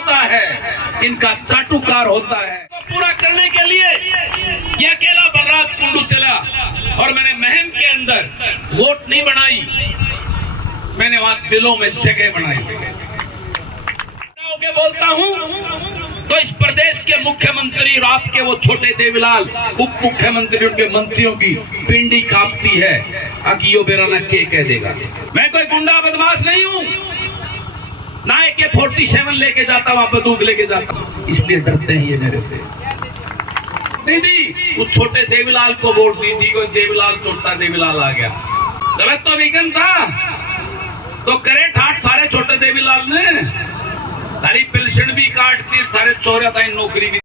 होता है, इनका चाटुकार होता है। तो पूरा करने के लिए ये अकेला बलराज कुंडू चला और मैंने महम के अंदर वोट नहीं बनाई, मैंने वहां दिलों में जगह बनाई। के बोलता हूं तो इस प्रदेश के मुख्यमंत्री और आपके वो छोटे देवीलाल उप मुख्यमंत्री, उनके मंत्रियों की पिंडी कांपती है। अकियो बेराना के कह देगा। मैं कोई गुंडा बदमाश नहीं हूं, ना AK-47 लेके जाता हूं, बंदूक लेके जाता हूं, इसलिए डरते हैं ये मेरे से। दीदी उस छोटे देवीलाल को वोट दी थी, कोई देवीलाल छोटा देवीलाल आ गया। गलत तो विघन था तो करे ठाट सारे छोटे देवीलाल ने सारी पेंशन भी काटती, सारे चोरा था नौकरी भी।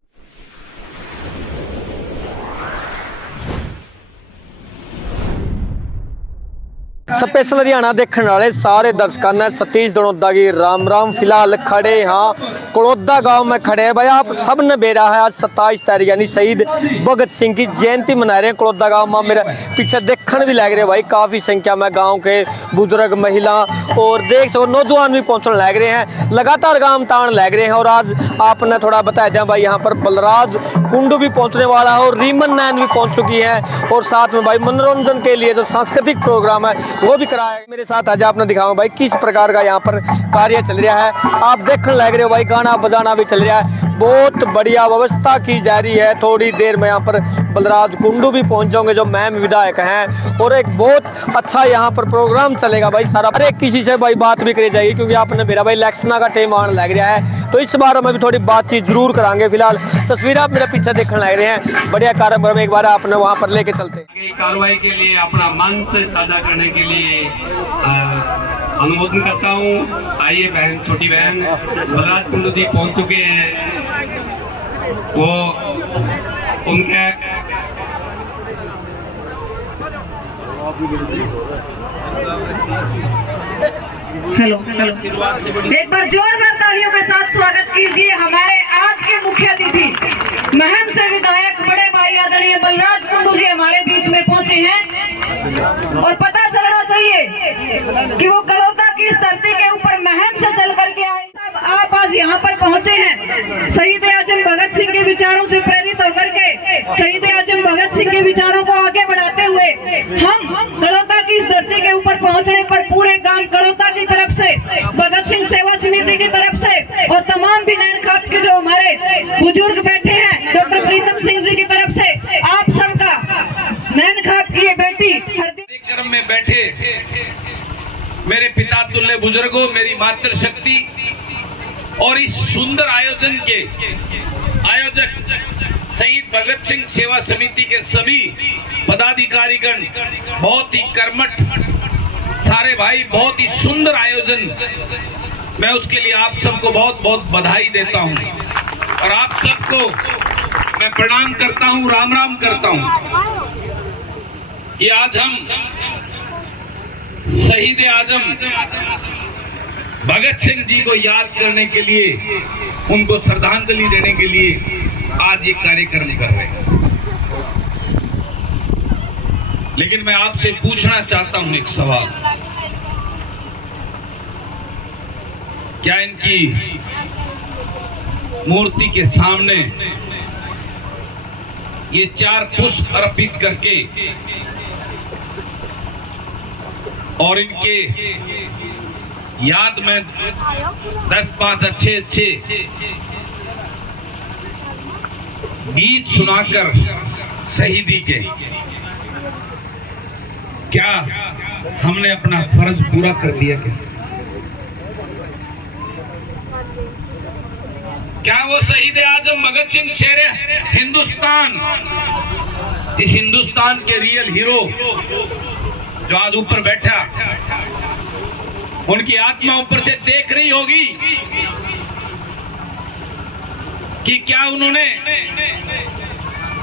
स्पेशल हरियाणा देखने वाले सारे दर्शकों ने सतीश दनोदा की राम राम। फिलहाल खड़े हाँ कड़ौदा गांव में खड़े हैं भाई। आप सब ने बेरा है आज 27 तारीख यानी शहीद भगत सिंह की जयंती मना रहे हैं कड़ौदा गांव में। मेरे पीछे देखने भी लग रहे भाई, काफ़ी संख्या में गांव के बुजुर्ग, महिला और देख सको नौजवान भी पहुँचने लग रहे हैं। लगातार गांव तान लग रहे हैं। और आज आपने थोड़ा बताया जाए भाई, यहाँ पर बलराज कुंडू भी पहुँचने वाला है और रीमन नैन भी पहुँच चुकी है। और साथ में भाई मनोरंजन के लिए जो सांस्कृतिक प्रोग्राम है वो भी कराया। मेरे साथ आज आपने दिखाऊंगा भाई किस प्रकार का यहाँ पर कार्य चल रहा है। आप देखने लग रहे हो भाई, गाना बजाना भी चल रहा है, बहुत बढ़िया व्यवस्था की जा रही है। थोड़ी देर में यहाँ पर बलराज कुंडू भी पहुंच जाओगे जो मैम विधायक हैं, और एक बहुत अच्छा यहाँ पर प्रोग्राम चलेगा भाई सारा। हर एक किसी से भाई बात भी करी जाएगी क्योंकि आपने मेरा भाई इलेक्शन का टाइम आने लग रहा है, तो इस बारे में भी थोड़ी बातचीत जरूर करांगे। फिलहाल तस्वीर आप मेरे पीछे देखने लग रहे हैं, बढ़िया कार्यक्रम एक बार आपने वहाँ पर लेके चलते कार्रवाई के लिए अपना मंच साझा करने के लिए अनुमोदन करता हूँ। आइए बहन, छोटी बहन बलराज कुंडू जी पहुँच चुके हैं। वो उनके हेलो एक बार जोरदार तालियों के साथ स्वागत कीजिए हमारे आज के मुख्य अतिथि महम से विधायक बड़े भाई आदरणीय बलराज कुंडू जी हमारे बीच में पहुंचे हैं। और पता चलना चाहिए कि वो कड़ौदा की इस धरती के ऊपर महम से चल करके आए। आप आज यहाँ पर पहुंचे हैं शहीद आजम भगत सिंह के विचारों से प्रेरित होकर के, शहीद आजम भगत सिंह के विचारों को आगे बढ़ाते हुए हम कड़ौदा की इस धरती के ऊपर पहुंचने पर पूरे गांव कड़ौदा की तरफ से, भगत सिंह सेवा समिति की तरफ से और तमाम भी नैन खाप के जो हमारे बुजुर्ग बैठे हैं डॉक्टर प्रीतम सिंह जी की तरफ से आप सबका नैन खाप की बेटी कार्यक्रम में बैठे मेरे पिता तुल्य बुजुर्गों, मेरी मातृशक्ति और इस सुंदर आयोजन के आयोजक शहीद भगत सिंह सेवा समिति के सभी पदाधिकारीगण, बहुत ही कर्मठ सारे भाई, बहुत ही सुंदर आयोजन। मैं उसके लिए आप सबको बहुत बहुत बधाई देता हूं और आप सबको मैं प्रणाम करता हूं, राम राम करता हूं कि आज हम शहीद आजम भगत सिंह जी को याद करने के लिए, उनको श्रद्धांजलि देने के लिए आज ये कार्यक्रम कर रहे हैं। लेकिन मैं आपसे पूछना चाहता हूं एक सवाल, क्या इनकी मूर्ति के सामने ये 4 पुष्प अर्पित करके और इनके याद में 10-5 अच्छे गीत सुनाकर शहीदी के, क्या हमने अपना फर्ज पूरा कर लिया? क्या वो शहीद आजम भगत सिंह शेरे हिंदुस्तान, इस हिंदुस्तान के रियल हीरो जो आज ऊपर बैठा, उनकी आत्मा ऊपर से देख रही होगी कि क्या उन्होंने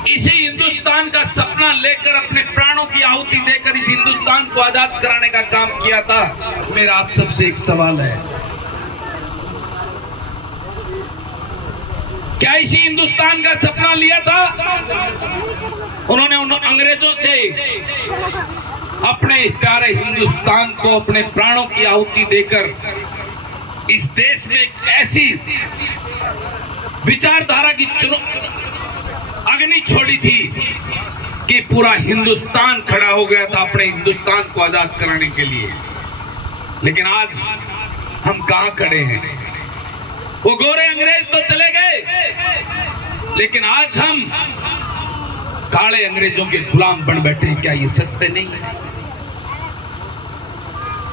इसी हिंदुस्तान का सपना लेकर अपने प्राणों की आहुति देकर इस हिंदुस्तान को आजाद कराने का काम किया था। मेरा आप सबसे एक सवाल है, क्या इसी हिंदुस्तान का सपना लिया था? उन्होंने उन अंग्रेजों से अपने प्यारे हिंदुस्तान को अपने प्राणों की आहुति देकर इस देश में एक ऐसी विचारधारा की अग्नि छोड़ी थी कि पूरा हिंदुस्तान खड़ा हो गया था अपने हिंदुस्तान को आजाद कराने के लिए। लेकिन आज हम कहां खड़े हैं? वो गोरे अंग्रेज तो चले गए, लेकिन आज हम काले अंग्रेजों के गुलाम बन बैठे हैं। क्या ये सत्य नहीं है?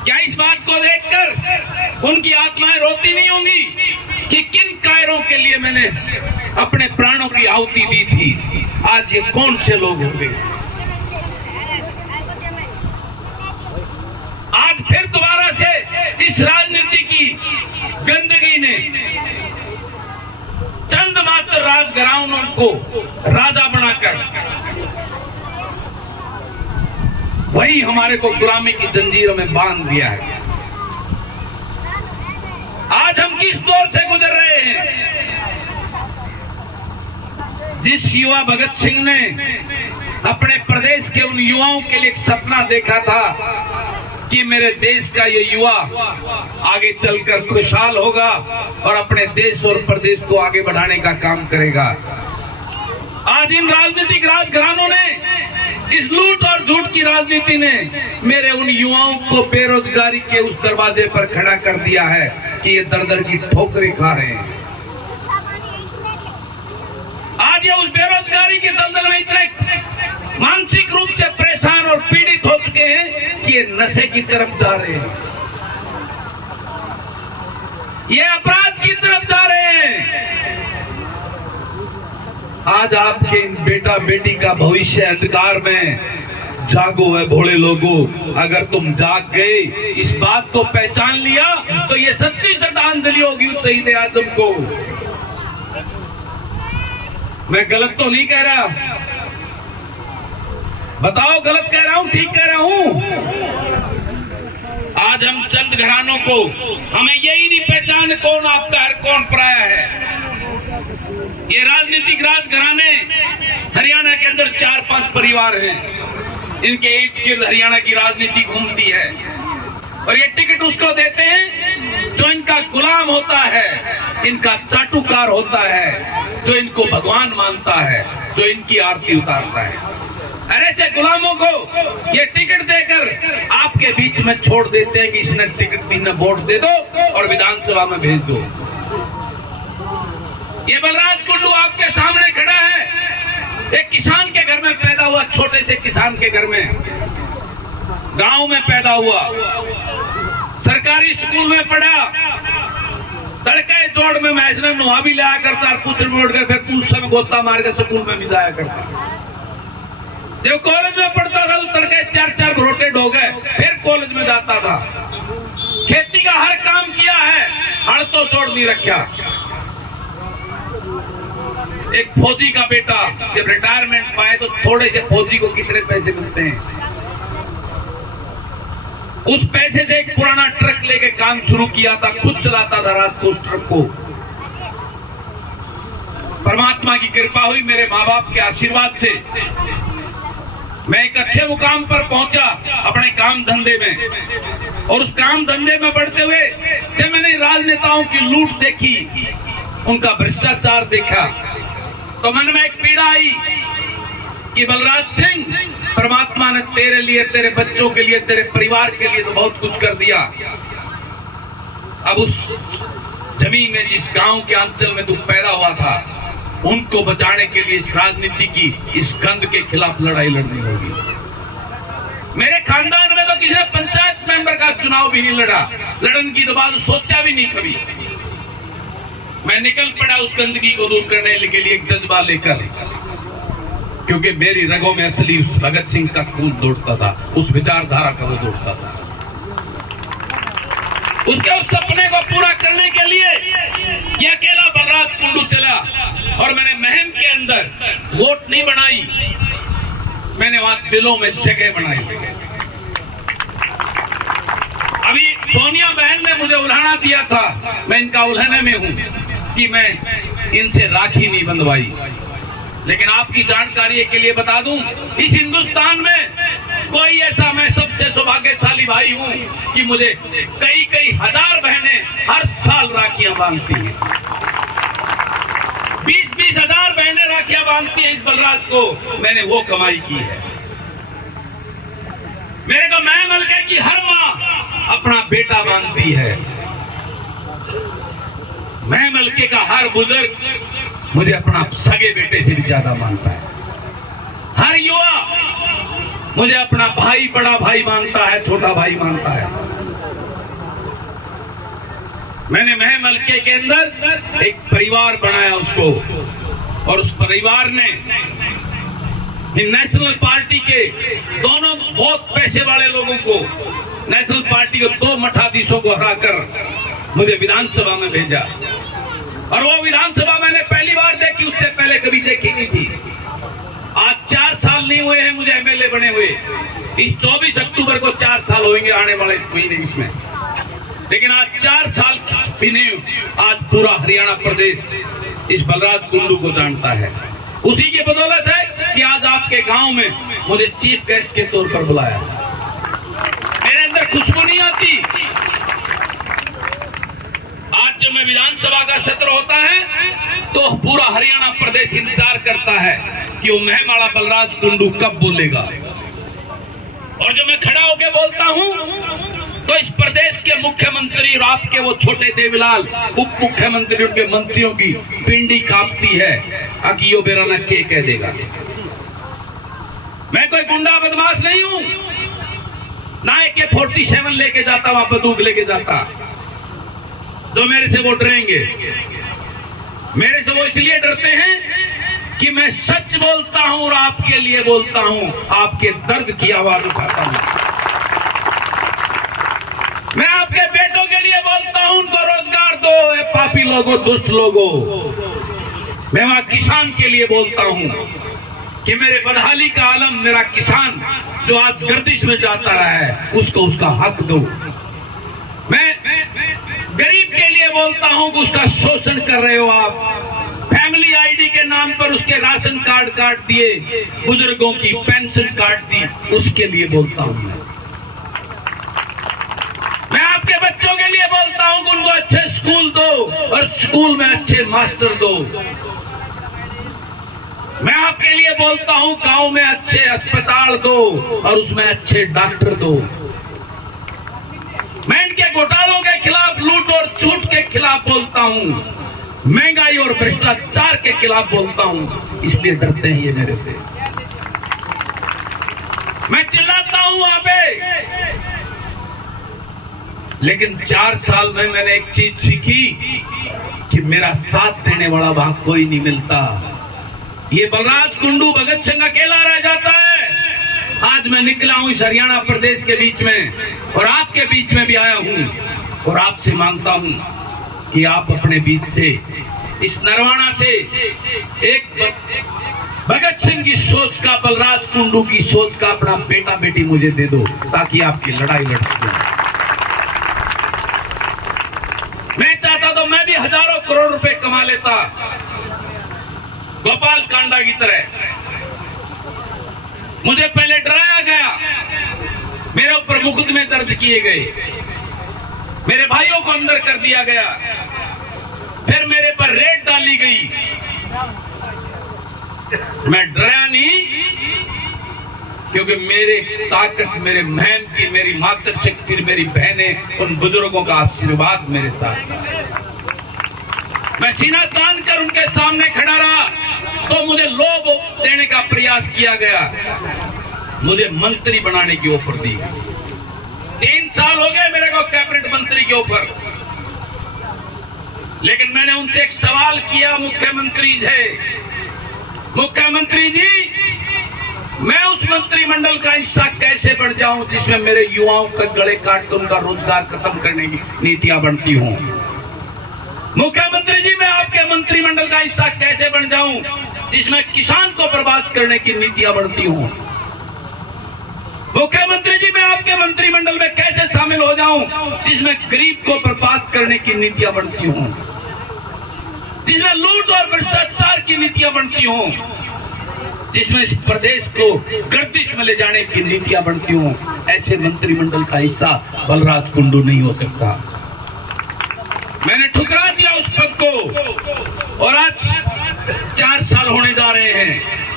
क्या इस बात को देखकर उनकी आत्माएं रोती नहीं होंगी कि किन कायरों के लिए मैंने अपने प्राणों की आहुति दी थी? आज ये कौन से लोग होंगे? आज फिर दोबारा से इस राजनीति की गंदगी ने चंद मात्र राजघरानों को राजा बनाकर वही हमारे को गुलामी की जंजीरों में बांध दिया है। आज हम किस दौर से गुजर रहे हैं? जिस युवा भगत सिंह ने अपने प्रदेश के उन युवाओं के लिए एक सपना देखा था कि मेरे देश का ये युवा आगे चलकर खुशहाल होगा और अपने देश और प्रदेश को आगे बढ़ाने का काम करेगा। आज इन राजनीतिक राजघरानों ने, इस लूट और झूठ की राजनीति ने मेरे उन युवाओं को बेरोजगारी के उस दरवाजे पर खड़ा कर दिया है कि ये दर दर की ठोकरें खा रहे हैं। आज ये उस बेरोजगारी के दलदल में इतने मानसिक रूप से परेशान और पीड़ित हो चुके हैं कि ये नशे की तरफ जा रहे हैं, ये अपराध की तरफ जा रहे हैं। आज आपके बेटा बेटी का भविष्य अंधकार में। जागो है भोले लोगों, अगर तुम जाग गए, इस बात को पहचान लिया, तो ये सच्ची श्रद्धांजलि होगी उस शहीद आजम को। मैं गलत तो नहीं कह रहा, बताओ गलत कह रहा हूं ठीक कह रहा हूं? आज हम चंद घरानों को, हमें यही नहीं पहचान कौन आपका है कौन पराया है। ये राजनीतिक राजघराने हरियाणा के अंदर 4-5 परिवार हैं, इनके इर्द गिर्द हरियाणा की राजनीति घूमती है और ये टिकट उसको देते हैं जो इनका गुलाम होता है, इनका चाटुकार होता है, जो इनको भगवान मानता है, जो इनकी आरती उतारता है। अरे ऐसे गुलामों को ये टिकट देकर आपके बीच में छोड़ देते हैं कि इसने टिकट इन्हें वोट दे दो और विधानसभा में भेज दो। ये बलराज कुंडू आपके सामने खड़ा है, एक किसान के घर में पैदा हुआ, छोटे से किसान के घर में, गांव में पैदा हुआ, सरकारी स्कूल में पढ़ा, तड़के जोड़ में मैसने नुहा भी लाया करता, पुत्र मोड़ कर फिर पूछ में गोता मार के स्कूल में भी जाया करता। जब कॉलेज में पढ़ता था तो तड़के 4-4 भरोटे ढो गए, फिर कॉलेज में जाता था। खेती का हर काम किया है, हड़ तो छोड़ नहीं रखा। एक फौजी का बेटा जब रिटायरमेंट पाए तो थोड़े से फौजी को कितने पैसे मिलते हैं, उस पैसे से एक पुराना ट्रक लेके काम शुरू किया था, खुद चलाता था रात को उस ट्रक को। परमात्मा की कृपा हुई, मेरे माँ बाप के आशीर्वाद से मैं एक अच्छे मुकाम पर पहुंचा अपने काम धंधे में। और उस काम धंधे में बढ़ते हुए जब मैंने राजनेताओं की लूट देखी, उनका भ्रष्टाचार देखा, तो मन में एक पीड़ा आई कि बलराज सिंह, परमात्मा ने तेरे लिए, तेरे बच्चों के लिए, तेरे परिवार के लिए तो बहुत कुछ कर दिया। अब उस जमीन में, जिस गांव के अंचल में तू पैदा हुआ था, उनको बचाने के लिए इस राजनीति की, इस गंद के खिलाफ लड़ाई लड़नी होगी। मेरे खानदान में तो किसी ने पंचायत मेंबर का चुनाव भी नहीं लड़ा, लड़न की तो बात सोचा भी नहीं कभी। मैं निकल पड़ा उस गंदगी को दूर करने के लिए एक जज्बा लेकर, क्योंकि मेरी रगों में असली उस भगत सिंह का खून दौड़ता था, उस विचारधारा का वो दौड़ता था। उसके उस सपने को पूरा करने के लिए ये अकेला बलराज कुंडू चला और मैंने महम के अंदर वोट नहीं बनाई, मैंने वहां दिलों में जगह बनाई। अभी सोनिया बहन ने मुझे उल्हाना दिया था, मैं इनका उल्हाने में हूं कि मैं इनसे राखी नहीं बंधवाई। लेकिन आपकी जानकारी के लिए बता दूं, इस हिंदुस्तान में कोई ऐसा, मैं सबसे सौभाग्यशाली भाई हूं कि मुझे कई हजार बहनें हर साल राखियां बांधती हैं। राखियां बांधती है इस बलराज को, मैंने वो कमाई की है। मेरे को मैं मलके की हर माँ अपना बेटा बांधती है। मैं मलके का हर बुजुर्ग मुझे अपना सगे बेटे से भी ज्यादा मानता है। हर युवा मुझे अपना भाई, बड़ा भाई मानता है, छोटा भाई मानता है। मैंने महम हल्के के अंदर एक परिवार बनाया उसको, और उस परिवार ने नेशनल पार्टी के दोनों बहुत पैसे वाले लोगों को, नेशनल पार्टी के 2 मठाधीशों को हराकर मुझे विधानसभा में भेजा। और वो विधानसभा मैंने पहली बार देखी, उससे पहले कभी देखी नहीं थी। आज 4 साल नहीं हुए हैं मुझे एमएलए बने हुए। इस 24 अक्टूबर को 4 साल होंगे आने वाले महीने इसमें। लेकिन आज 4 साल भी नहीं, आज पूरा हरियाणा प्रदेश इस बलराज कुंडू को जानता है। उसी की बदौलत है कि आज आपके गांव में मुझे चीफ गेस्ट के तौर पर बुलाया। मेरे अंदर खुशबू नहीं आती। आज जब मैं विधानसभा का सत्र होता है तो पूरा हरियाणा प्रदेश इंतजार करता है कि वो महमाड़ा बलराज कुंडू कब बोलेगा। और जब मैं खड़ा होकर बोलता हूं तो इस प्रदेश के मुख्यमंत्री और आपके वो छोटे देवीलाल उप मुख्यमंत्री, उनके मंत्रियों की पिंडी कांपती है कि यो बेराना के कह देगा। मैं कोई गुंडा बदमाश नहीं हूं, ना AK-47 लेके जाता, वहां बंदूक लेके जाता। जो मेरे से वो डरेंगे, मेरे से वो इसलिए डरते हैं कि मैं सच बोलता हूं और आपके लिए बोलता हूं, आपके दर्द की आवाज उठाता हूं। मैं आपके बेटों के लिए बोलता हूं, उनको रोजगार दो, ए पापी लोगों, दुष्ट लोगों। मैं वहां किसान के लिए बोलता हूं कि मेरे बदहाली का आलम, मेरा किसान जो आज गर्दिश में जाता रहा है, उसको उसका हक दो। मैं गरीब के लिए बोलता हूं कि उसका शोषण कर रहे हो आप। फैमिली आईडी के नाम पर उसके राशन कार्ड काट दिए, बुजुर्गों की पेंशन काट दी, उसके लिए बोलता हूं। मैं आपके बच्चों के लिए बोलता हूं कि उनको अच्छे स्कूल दो और स्कूल में अच्छे मास्टर दो। मैं आपके लिए बोलता हूं गांव में अच्छे अस्पताल दो और उसमें अच्छे डॉक्टर दो। मैं इनके घोटालों के खिलाफ, लूट और छूट के खिलाफ बोलता हूं, महंगाई और भ्रष्टाचार के खिलाफ बोलता हूं। इसलिए डरते हैं ये मेरे से। मैं चिल्लाता हूं वहां पे, लेकिन 4 साल में मैंने एक चीज सीखी कि मेरा साथ देने वाला वहां कोई नहीं मिलता। ये बलराज कुंडू भगत सिंह अकेला रह जाता है। आज मैं निकला हूं इस हरियाणा प्रदेश के बीच में और आपके बीच में भी आया हूं, और आपसे मांगता हूं कि आप अपने बीच से, इस नरवाना से एक भगत सिंह की सोच का, बलराज कुंडू की सोच का अपना बेटा बेटी मुझे दे दो, ताकि आपकी लड़ाई लड़ सकूं। मैं चाहता तो मैं भी हजारों करोड़ रुपए कमा लेता, गोपाल कांडा की तरह। मुझे पहले डराया गया, मेरे ऊपर मुकदमे दर्ज किए गए, मेरे भाइयों को अंदर कर दिया गया, फिर मेरे पर रेड डाली गई। मैं डरा नहीं, क्योंकि मेरे ताकत, मेरे महम की, मेरी मातृशक्ति, मेरी बहनें, उन बुजुर्गों का आशीर्वाद मेरे साथ। मैं सीना तान कर उनके सामने खड़ा रहा तो मुझे लोभ देने का प्रयास किया गया, मुझे मंत्री बनाने की ऑफर दी। 3 साल हो गए मेरे को कैबिनेट मंत्री की ऑफर, लेकिन मैंने उनसे एक सवाल किया, मुख्यमंत्री जी, मैं उस मंत्रिमंडल का हिस्सा कैसे बन जाऊं जिसमें मेरे युवाओं का गले काट कर उनका रोजगार खत्म करने की नीतियां बनती हों। मुख्यमंत्री जी, मैं आपके मंत्रिमंडल का हिस्सा कैसे बन जाऊं जिसमें किसान को बर्बाद करने की नीतियां बनती हों। मुख्यमंत्री जी, मैं आपके मंत्रिमंडल में कैसे शामिल हो जाऊं जिसमें गरीब को बर्बाद करने की नीतियां बनती हों, जिसमें लूट और भ्रष्टाचार की नीतियां बनती हों, जिसमें इस प्रदेश को गर्दिश में ले जाने की नीतियां बनती हों। ऐसे मंत्रिमंडल का हिस्सा बलराज कुंडू नहीं हो सकता। मैंने ठुकरा दिया उस पद को, और आज 4 साल होने जा रहे हैं।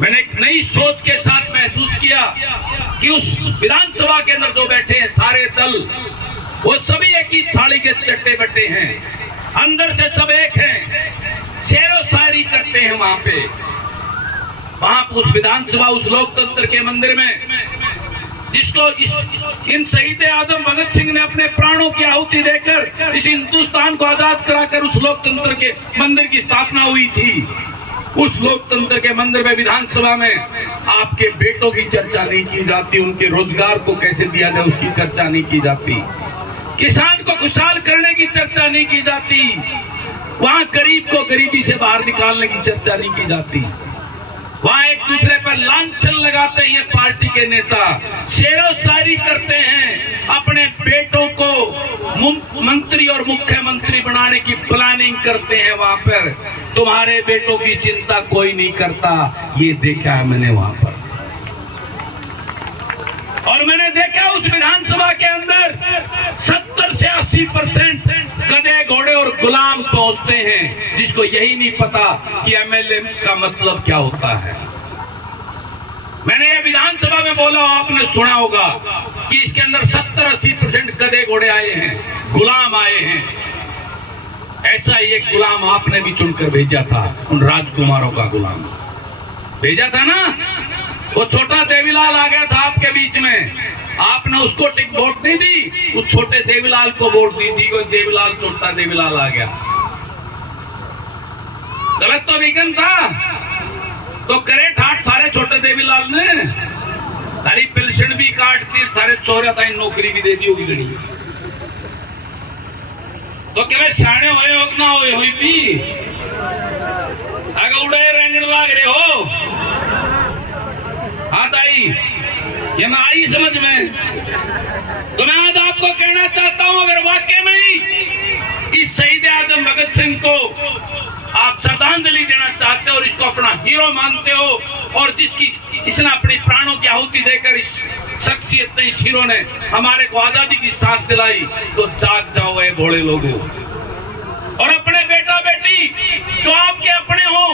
मैंने एक नई सोच के साथ महसूस किया कि उस विधानसभा के अंदर जो बैठे हैं सारे दल, वो सभी एक ही थाली के चट्टे बट्टे हैं, अंदर से सब एक हैं, शेरो शायरी करते हैं। वहां उस विधानसभा, उस लोकतंत्र के मंदिर में, जिसको इन शहीद आजम भगत सिंह ने अपने प्राणों की आहुति देकर इस हिंदुस्तान को आजाद कराकर उस लोकतंत्र के मंदिर की स्थापना हुई थी, उस लोकतंत्र के मंदिर में, विधानसभा में आपके बेटों की चर्चा नहीं की जाती, उनके रोजगार को कैसे दिया जाए उसकी चर्चा नहीं की जाती, किसान को खुशहाल करने की चर्चा नहीं की जाती, वहां गरीब को गरीबी से बाहर निकालने की चर्चा नहीं की जाती। वहां एक दूसरे पर लांछन लगाते हैं पार्टी के नेता, शेरो शायरी करते हैं, अपने बेटों को मंत्री और मुख्यमंत्री बनाने की प्लानिंग करते हैं। वहां पर तुम्हारे बेटों की चिंता कोई नहीं करता, ये देखा है मैंने वहां पर। और मैंने देखा उस विधानसभा के अंदर 70 से 80% गधे घोड़े और गुलाम पहुंचते हैं, जिसको यही नहीं पता कि एमएलए का मतलब क्या होता है। मैंने ये विधानसभा में बोला, आपने सुना होगा कि इसके अंदर 70-80% गधे घोड़े आए हैं, गुलाम आए हैं। ऐसा ही एक गुलाम आपने भी चुनकर भेजा था, उन राजकुमारों का गुलाम भेजा था ना। वो छोटा देवीलाल आ गया था आपके बीच में, आपने उसको टिक वोट नहीं दी, उस छोटे देवीलाल को वोट दी थी। कोई देवीलाल, छोटा देवीलाल आ गया, गलत तो विघन था, तो करे ठाट सारे छोटे देवीलाल ने, सारी पेंशन भी काट दी, सारे चोरा था, नौकरी भी दे दी होगी गड़ी। तो कहे सियाने होए हो ना होए हुई भी अगर उड़े रेंगण लाग रहे हो। हाँ ताई, ये मैं आई समझ में। तो मैं आज आपको कहना चाहता हूं, अगर वाकई में ही इस शहीद आजम भगत सिंह को आप श्रद्धांजलि देना चाहते हो और इसको अपना हीरो मानते हो, और जिसकी इसने अपनी प्राणों की आहुति देकर इस शख्सियत ने, इस हीरो ने हमारे को आजादी की सांस दिलाई, तो जाग जाओ ये भोले लोगों। और अपने बेटा बेटी जो आपके अपने हो,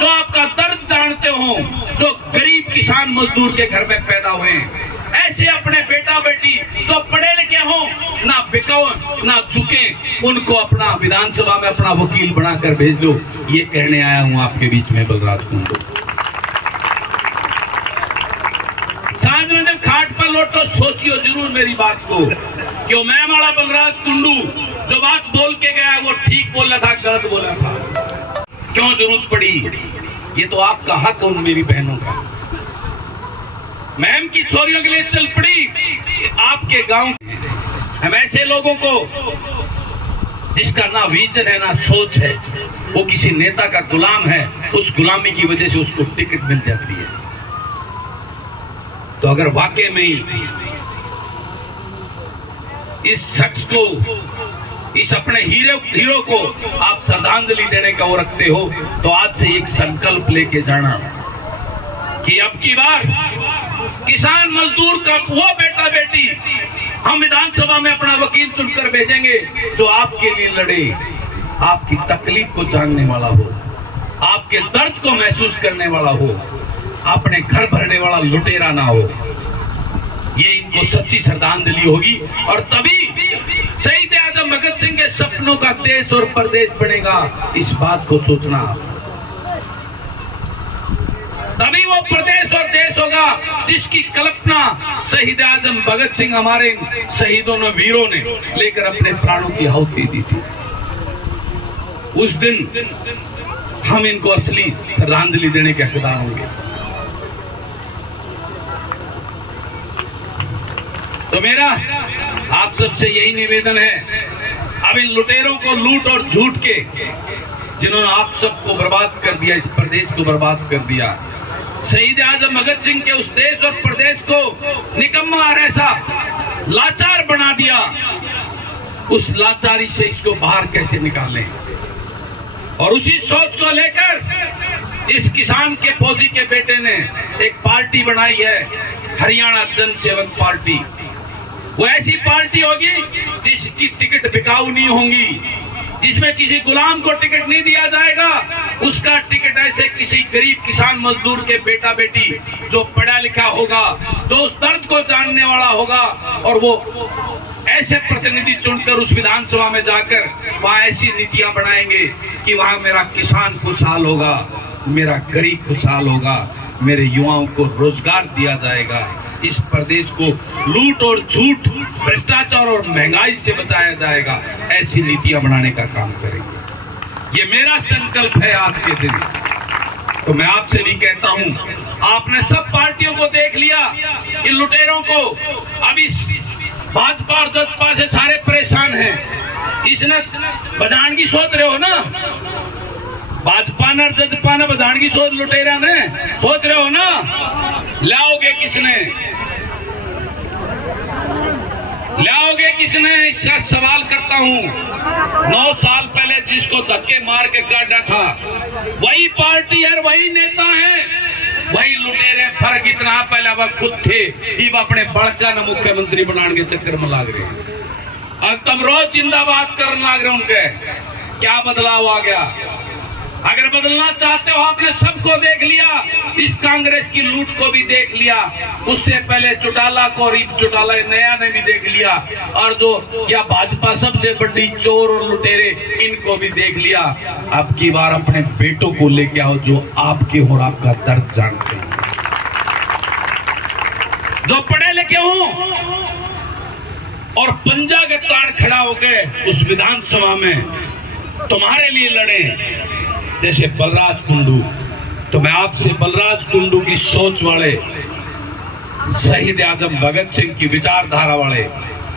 जो आपका दर्द जानते हो, जो गरीब किसान मजदूर के घर में पैदा हुए, ऐसे अपने बेटा बेटी जो पढ़े लिखे हो, ना बिकाओ ना झुके, उनको अपना विधानसभा में अपना वकील बनाकर भेज दो। ये कहने आया हूं आपके बीच में बलराज कुंडू। सांझ में जब खाट पर लौटो, सोचियो जरूर मेरी बात को, क्यों मैं हमारा बलराज कुंडू जो बात बोल के गया वो ठीक बोला था, गलत बोला था, क्यों जरूरत पड़ी, ये तो आपका हक उन मेरी बहनों का। महम की छोरियों के लिए चल पड़ी आपके गांव। हम ऐसे लोगों को जिसका ना विजन है ना सोच है, वो किसी नेता का गुलाम है, उस गुलामी की वजह से उसको टिकट मिल जाती है। तो अगर वाकई में इस शख्स को, इस अपने हीरो को आप श्रद्धांजलि देने का वो रखते हो, तो आज से एक संकल्प लेके जाना कि अब की बार किसान मजदूर का वो बेटा बेटी हम विधानसभा में अपना वकील चुनकर भेजेंगे, जो आपके लिए लड़े, आपकी तकलीफ को जानने वाला हो, आपके दर्द को महसूस करने वाला हो, अपने घर भरने वाला लुटेरा ना हो। ये इनको सच्ची श्रद्धांजलि होगी, और तभी शहीद आजम भगत सिंह के सपनों का देश और प्रदेश बनेगा। इस बात को सोचना, तभी वो प्रदेश और देश होगा जिसकी कल्पना शहीद आजम भगत सिंह, हमारे शहीदों ने, वीरों ने लेकर अपने प्राणों की आहुति दी थी। उस दिन हम इनको असली श्रद्धांजलि देने के हकदार होंगे। तो मेरा आप सबसे यही निवेदन है, अब इन लुटेरों को लूट और झूठ के, जिन्होंने आप सबको बर्बाद कर दिया, इस प्रदेश को बर्बाद कर दिया, शहीद आजम भगत सिंह के उस देश और प्रदेश को निकम्मा और ऐसा लाचार बना दिया, उस लाचारी से इसको बाहर कैसे निकालें। और उसी सोच को लेकर इस किसान के फौजी के बेटे ने एक पार्टी बनाई है, हरियाणा जन सेवक पार्टी। वो ऐसी पार्टी होगी जिसकी टिकट बिकाऊ नहीं होंगी, जिसमें किसी गुलाम को टिकट नहीं दिया जाएगा, उसका टिकट ऐसे किसी गरीब किसान मजदूर के बेटा बेटी जो पढ़ा लिखा होगा, जो उस दर्द को जानने वाला होगा, और वो ऐसे प्रतिनिधि चुनकर उस विधानसभा में जाकर वहां ऐसी नीतियां बनाएंगे कि वहां मेरा किसान खुशहाल होगा, मेरा गरीब खुशहाल होगा, मेरे युवाओं को रोजगार दिया जाएगा, इस प्रदेश को लूट और झूठ, भ्रष्टाचार और महंगाई से बचाया जाएगा, ऐसी नीतियां बनाने का काम करेंगे। ये मेरा संकल्प है आज के दिन। तो मैं आपसे भी कहता हूं, आपने सब पार्टियों को देख लिया, इन लुटेरों को। अभी भाजपा और जसपा से सारे परेशान हैं। इसने बजानगी सोच रहे हो ना, भाजपा ने जसपा ने बजानगी सोच, लुटेरा ने सोच रहे हो ना, लाओगे किसने, लाओगे किसने, इसका सवाल करता हूं। 9 साल पहले जिसको धक्के मार के काटा था वही पार्टी है, वही नेता है, वही लुटेरे। फर्क इतना, पहले वह खुद थे, अब अपने बड़का न मुख्यमंत्री बनाने के चक्कर में लाग रहे हैं, और तब रोज जिंदाबाद करने लाग रहे। उनके क्या बदलाव आ गया? अगर बदलना चाहते हो, आपने सबको देख लिया, इस कांग्रेस की लूट को भी देख लिया, उससे पहले चौटाला को, चौटाला नया ने भी देख लिया, और जो क्या भाजपा सबसे बड़ी चोर और लुटेरे, इनको भी देख लिया। अब की बार अपने बेटों को लेके आओ जो आपके और आपका दर्द जानते हैं, जो पढ़े लिखे हों और पंजा के ताड़ खड़ा होकर उस विधानसभा में तुम्हारे लिए लड़े, जैसे बलराज कुंडू। तो मैं आपसे बलराज कुंडू की सोच वाले, शहीद आजम भगत सिंह की विचारधारा वाले,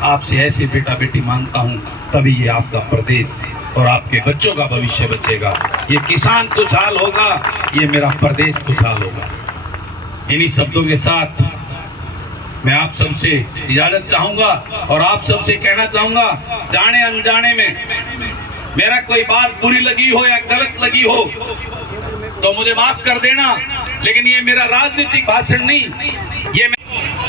आपसे ऐसे बेटा बेटी मांगता हूं, तभी ये आपका प्रदेश और आपके बच्चों का भविष्य बचेगा। ये किसान खुशहाल होगा, ये मेरा प्रदेश खुशहाल होगा। इन्हीं शब्दों के साथ मैं आप सबसे इजाजत चाहूंगा और आप सबसे कहना चाहूंगा, जाने अनजाने में मेरा कोई बात बुरी लगी हो या गलत लगी हो तो मुझे माफ कर देना, लेकिन ये मेरा राजनीतिक भाषण नहीं। ये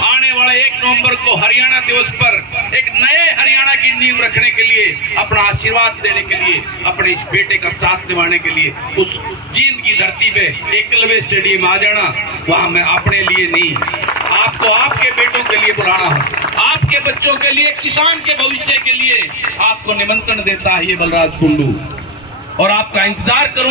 आने वाले 1 नवंबर को हरियाणा दिवस पर एक नए हरियाणा की नींव रखने के लिए, अपना आशीर्वाद देने के लिए, अपने इस बेटे का साथ निभाने के लिए उस जींद की धरती पे एकलव्य स्टेडियम आ जाना। वहां मैं अपने लिए नहीं, आपको आपके बेटों के लिए बुलाना है, आपके बच्चों के लिए, किसान के भविष्य के लिए आपको निमंत्रण देता है ये बलराज कुंडू, और आपका इंतजार करूं।